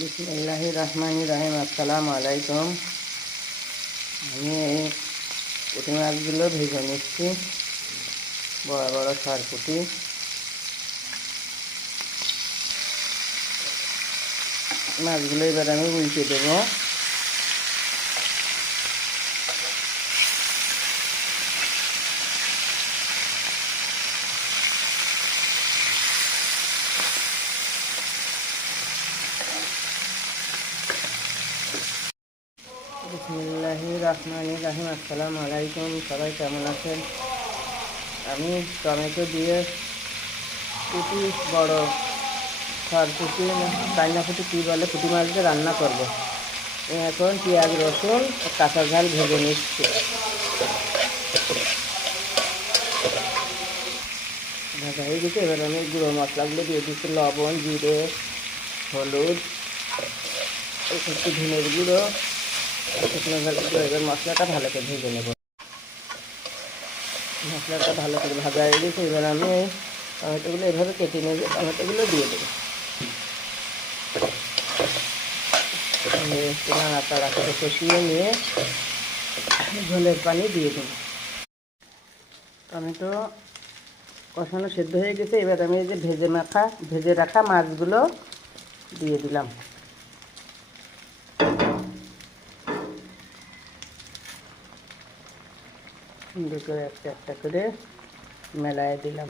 বিসমিল্লাহির রহমানির রহিম। আসসালামু আলাইকুম। আমি এই পুঁটি মাছগুলো ভেজে নিচ্ছি, বড় বড় সরপুঁটি। মাছগুলো এবার আমি উল্টে দেবো। বিসমিল্লাহির রহমানির রহিম। আসসালামু আলাইকুম। সবাই কেমন আছেন? আমি টমেটো দিয়ে পুঁটি, বড় সরপুঁটি, কান্না পুঁটি কী বলে, পুঁটি মাছ দিয়ে রান্না করবো। এখন পেঁয়াজ, রসুন, কাঁচা ঝাল ভেজে নিচ্ছি। ভাজা হয়ে গেছে। এবার আমি গুঁড়ো মশলাগুলো দিয়ে দিচ্ছি। লবণ, জিরে, হলুদ, একটু ধনের গুঁড়ো, শুকনো ঝালের গুঁড়ো। এবার মশলাটা ভালো করে ভেজে নেব। মশলাটা ভালো করে ভাজা হয়ে গেছে। এবার আমি এই টমেটোগুলো এভাবে কেটে নেব, টমেটোগুলো দিয়ে দেবো। একটু নাড়াচাড়া করে কষিয়ে নিয়ে ঝোলের পানি দিয়ে দেবো। টমেটো কষানো সেদ্ধ হয়ে গেছে। এবার আমি এই যে ভেজে রাখা মাছগুলো দিয়ে দিলাম। সুন্দর করে একটা একটা করে মেলায় দিলাম।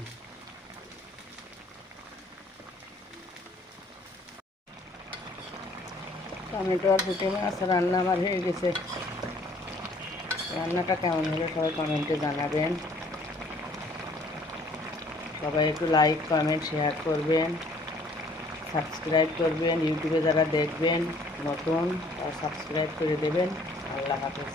টমেটো আর পুঁটি মাছ রান্না আমার হয়ে গেছে। রান্নাটা কেমন হলো সবাই কমেন্টে জানাবেন। সবাই একটু লাইক, কমেন্ট, শেয়ার করবেন, সাবস্ক্রাইব করবেন। ইউটিউবে যারা দেখবেন নতুন, তারা সাবস্ক্রাইব করে দেবেন। আল্লাহ হাফেজ।